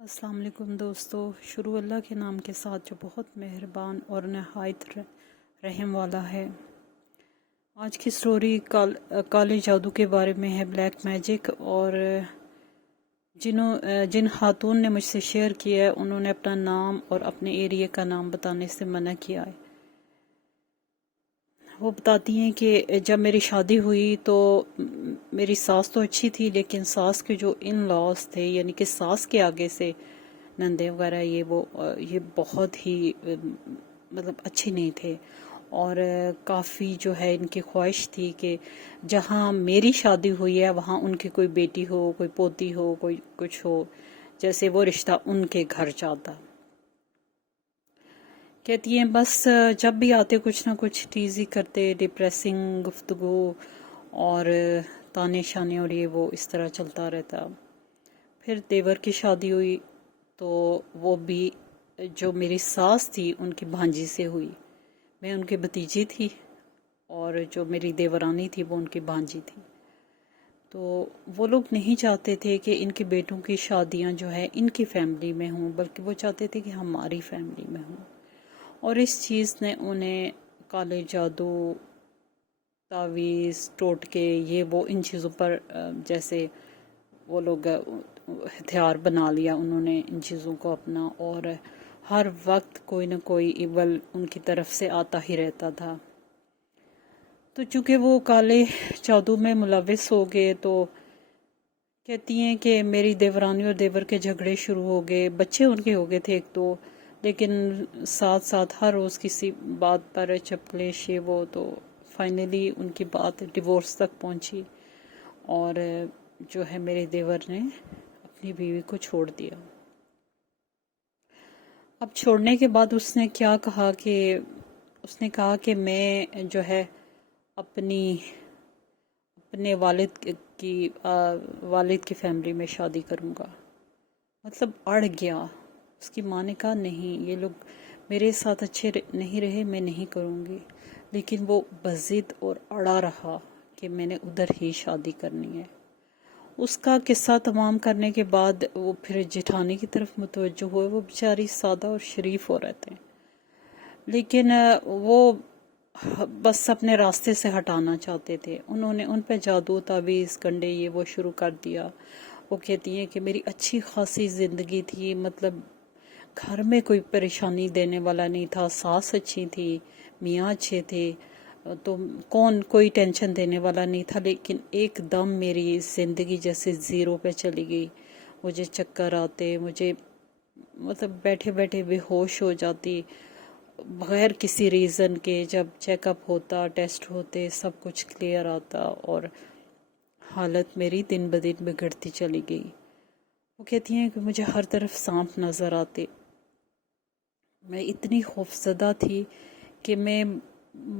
السلام علیکم دوستو، شروع اللہ کے نام کے ساتھ جو بہت مہربان اور نہایت رحم والا ہے۔ آج کی سٹوری کالے جادو کے بارے میں ہے، بلیک میجک، اور جن خاتون نے مجھ سے شیئر کیا ہے انہوں نے اپنا نام اور اپنے ایریے کا نام بتانے سے منع کیا ہے۔ وہ بتاتی ہیں کہ جب میری شادی ہوئی تو میری ساس تو اچھی تھی، لیکن ساس کے جو ان لاس تھے، یعنی کہ ساس کے آگے سے نندے وغیرہ، یہ بہت ہی مطلب اچھے نہیں تھے، اور کافی جو ہے ان کی خواہش تھی کہ جہاں میری شادی ہوئی ہے وہاں ان کی کوئی بیٹی ہو، کوئی پوتی ہو، کوئی کچھ ہو، جیسے وہ رشتہ ان کے گھر جاتا۔ کہتی ہیں بس جب بھی آتے کچھ نہ کچھ ٹیزی کرتے، ڈپریسنگ گفتگو اور تانے شانے، اور یہ وہ اس طرح چلتا رہتا۔ پھر دیور کی شادی ہوئی تو وہ بھی جو میری ساس تھی ان کی بھانجی سے ہوئی، میں ان کی بھتیجی تھی، اور جو میری دیورانی تھی وہ ان کی بھانجی تھی۔ تو وہ لوگ نہیں چاہتے تھے کہ ان کے بیٹوں کی شادیاں جو ہے ان کی فیملی میں ہوں، بلکہ وہ چاہتے تھے کہ ہماری فیملی میں ہوں، اور اس چیز نے انہیں کالے جادو، تعویذ، ٹوٹکے، یہ وہ ان چیزوں پر جیسے وہ لوگ ہتھیار بنا لیا انہوں نے ان چیزوں کو اپنا، اور ہر وقت کوئی نہ کوئی ایول ان کی طرف سے آتا ہی رہتا تھا۔ تو چونکہ وہ کالے جادو میں ملوث ہو گئے، تو کہتی ہیں کہ میری دیورانی اور دیور کے جھگڑے شروع ہو گئے، بچے ان کے ہو گئے تھے ایک دو، لیکن ساتھ ساتھ ہر روز کسی بات پر چپکلیش یہ وہ، تو فائنلی ان کی بات ڈیورس تک پہنچی، اور جو ہے میرے دیور نے اپنی بیوی کو چھوڑ دیا۔ اب چھوڑنے کے بعد اس نے کیا کہا کہ اس نے کہا کہ میں جو ہے اپنے والد کی فیملی میں شادی کروں گا۔ مطلب اڑ گیا۔ اس کی ماں نے کہا نہیں، یہ لوگ میرے ساتھ اچھے نہیں رہے، میں نہیں کروں گی، لیکن وہ بضد اور اڑا رہا کہ میں نے ادھر ہی شادی کرنی ہے۔ اس کا قصہ تمام کرنے کے بعد وہ پھر جٹھانی کی طرف متوجہ ہوئے۔ وہ بیچاری سادہ اور شریف عورت ہیں، لیکن وہ بس اپنے راستے سے ہٹانا چاہتے تھے۔ انہوں نے ان پہ جادو، تعویذ، کنڈے یہ وہ شروع کر دیا۔ وہ کہتی ہیں کہ میری اچھی خاصی زندگی تھی، مطلب گھر میں کوئی پریشانی دینے والا نہیں تھا، ساس اچھی تھی، میاں اچھے تھے، تو کوئی ٹینشن دینے والا نہیں تھا، لیکن ایک دم میری زندگی جیسے زیرو پہ چلی گئی۔ مجھے چکر آتے، مجھے مطلب بیٹھے بیٹھے بے ہوش ہو جاتی بغیر کسی ریزن کے، جب چیک اپ ہوتا، ٹیسٹ ہوتے، سب کچھ کلیئر آتا، اور حالت میری دن بدن بگڑتی چلی گئی۔ وہ کہتی ہیں کہ مجھے ہر طرف سانپ نظر آتے، میں اتنی خوفزدہ تھی کہ میں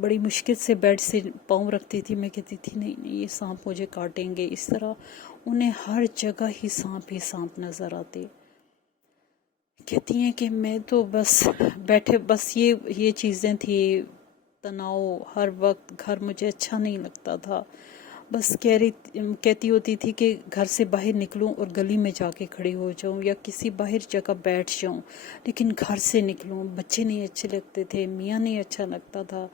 بڑی مشکل سے بیڈ سے پاؤں رکھتی تھی، میں کہتی تھی نہیں نہیں یہ سانپ مجھے کاٹیں گے، اس طرح انہیں ہر جگہ ہی سانپ نظر آتے۔ کہتی ہیں کہ میں تو بس یہ چیزیں تھی، تناؤ ہر وقت، گھر مجھے اچھا نہیں لگتا تھا، بس کہتی ہوتی تھی کہ گھر سے باہر نکلوں اور گلی میں جا کے کھڑی ہو جاؤں یا کسی باہر جگہ بیٹھ جاؤں، لیکن گھر سے نکلوں، بچے نہیں اچھے لگتے تھے، میاں نہیں اچھا لگتا تھا،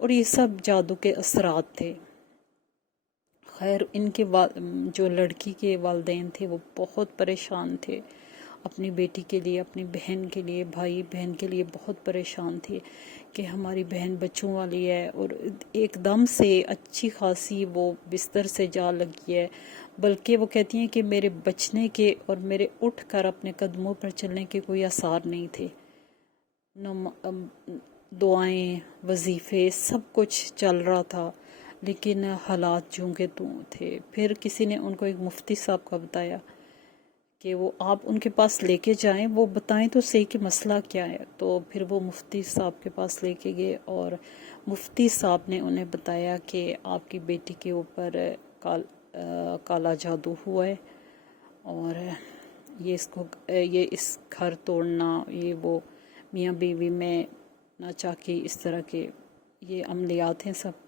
اور یہ سب جادو کے اثرات تھے۔ خیر ان کے جو لڑکی کے والدین تھے وہ بہت پریشان تھے اپنی بیٹی کے لیے، اپنی بہن کے لیے، بھائی بہن کے لیے بہت پریشان تھے کہ ہماری بہن بچوں والی ہے، اور ایک دم سے اچھی خاصی وہ بستر سے جا لگی ہے، بلکہ وہ کہتی ہیں کہ میرے بچنے کے اور میرے اٹھ کر اپنے قدموں پر چلنے کے کوئی آثار نہیں تھے۔ دعائیں، وظیفے، سب کچھ چل رہا تھا، لیکن حالات جوں کے توں تھے۔ پھر کسی نے ان کو ایک مفتی صاحب کا بتایا کہ وہ آپ ان کے پاس لے کے جائیں، وہ بتائیں تو صحیح کہ مسئلہ کیا ہے۔ تو پھر وہ مفتی صاحب کے پاس لے کے گئے، اور مفتی صاحب نے انہیں بتایا کہ آپ کی بیٹی کے اوپر کالا جادو ہوا ہے، اور یہ اس گھر توڑنا، یہ وہ میاں بیوی میں ناچاکی، اس طرح کے یہ عملیات ہیں سب۔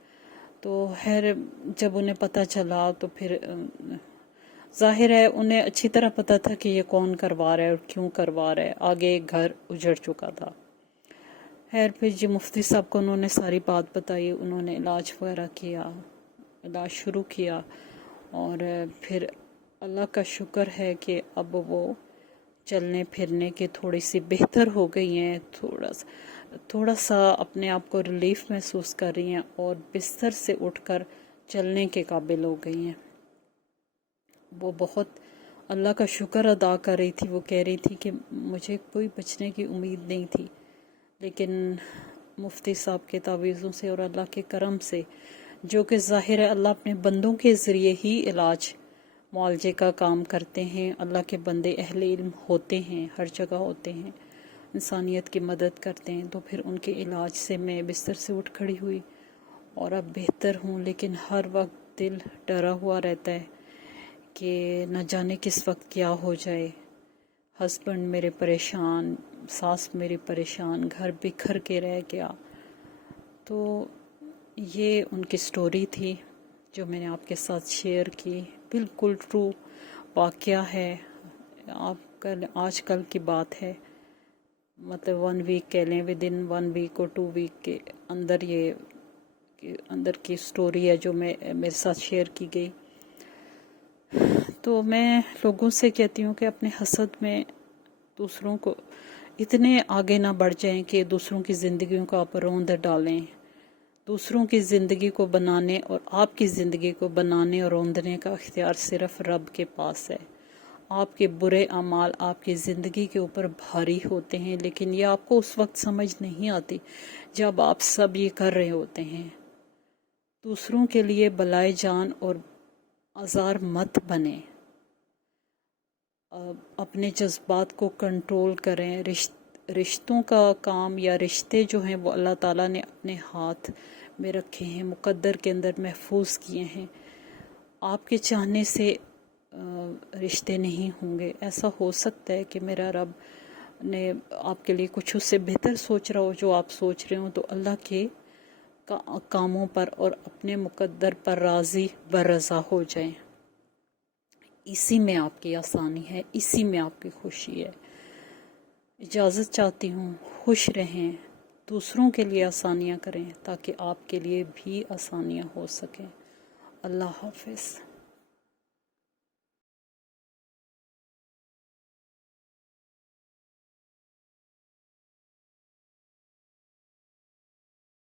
تو خیر جب انہیں پتہ چلا تو پھر ظاہر ہے انہیں اچھی طرح پتہ تھا کہ یہ کون کروا رہا ہے اور کیوں کروا رہا ہے، آگے گھر اجڑ چکا تھا۔ خیر پھر جی مفتی صاحب کو انہوں نے ساری بات بتائی، انہوں نے علاج وغیرہ کیا، علاج شروع کیا، اور پھر اللہ کا شکر ہے کہ اب وہ چلنے پھرنے کے تھوڑی سی بہتر ہو گئی ہیں، تھوڑا سا اپنے آپ کو ریلیف محسوس کر رہی ہیں اور بستر سے اٹھ کر چلنے کے قابل ہو گئی ہیں۔ وہ بہت اللہ کا شکر ادا کر رہی تھی، وہ کہہ رہی تھی کہ مجھے کوئی بچنے کی امید نہیں تھی، لیکن مفتی صاحب کے تعویذوں سے اور اللہ کے کرم سے، جو کہ ظاہر ہے اللہ اپنے بندوں کے ذریعے ہی علاج معالجے کا کام کرتے ہیں۔ اللہ کے بندے اہل علم ہوتے ہیں، ہر جگہ ہوتے ہیں، انسانیت کی مدد کرتے ہیں، تو پھر ان کے علاج سے میں بستر سے اٹھ کھڑی ہوئی اور اب بہتر ہوں، لیکن ہر وقت دل ڈرا ہوا رہتا ہے کہ نہ جانے کس وقت کیا ہو جائے۔ ہسبینڈ میرے پریشان، ساس میری پریشان، گھر بکھر کے رہ گیا۔ تو یہ ان کی سٹوری تھی جو میں نے آپ کے ساتھ شیئر کی، بالکل ٹرو واقعہ ہے، آج کل کی بات ہے، مطلب 1 ویک کہہ لیں، ود ان 1 ویک اور 2 ویک کے اندر یہ اندر کی سٹوری ہے جو میرے ساتھ شیئر کی گئی۔ تو میں لوگوں سے کہتی ہوں کہ اپنے حسد میں دوسروں کو اتنے آگے نہ بڑھ جائیں کہ دوسروں کی زندگیوں کو آپ روند ڈالیں۔ دوسروں کی زندگی کو بنانے اور آپ کی زندگی کو بنانے اور روندنے کا اختیار صرف رب کے پاس ہے۔ آپ کے برے اعمال آپ کی زندگی کے اوپر بھاری ہوتے ہیں، لیکن یہ آپ کو اس وقت سمجھ نہیں آتی جب آپ سب یہ کر رہے ہوتے ہیں۔ دوسروں کے لیے بلائے جان اور آزار مت بنیں، اپنے جذبات کو کنٹرول کریں۔ رشتوں کا کام یا رشتے جو ہیں وہ اللہ تعالیٰ نے اپنے ہاتھ میں رکھے ہیں، مقدر کے اندر محفوظ کیے ہیں۔ آپ کے چاہنے سے رشتے نہیں ہوں گے۔ ایسا ہو سکتا ہے کہ میرا رب نے آپ کے لیے کچھ اس سے بہتر سوچ رہا ہو جو آپ سوچ رہے ہوں، تو اللہ کے کاموں پر اور اپنے مقدر پر راضی برضا ہو جائیں۔ اسی میں آپ کی آسانی ہے، اسی میں آپ کی خوشی ہے۔ اجازت چاہتی ہوں، خوش رہیں، دوسروں کے لیے آسانیاں کریں تاکہ آپ کے لیے بھی آسانیاں ہو سکیں۔ اللہ حافظ۔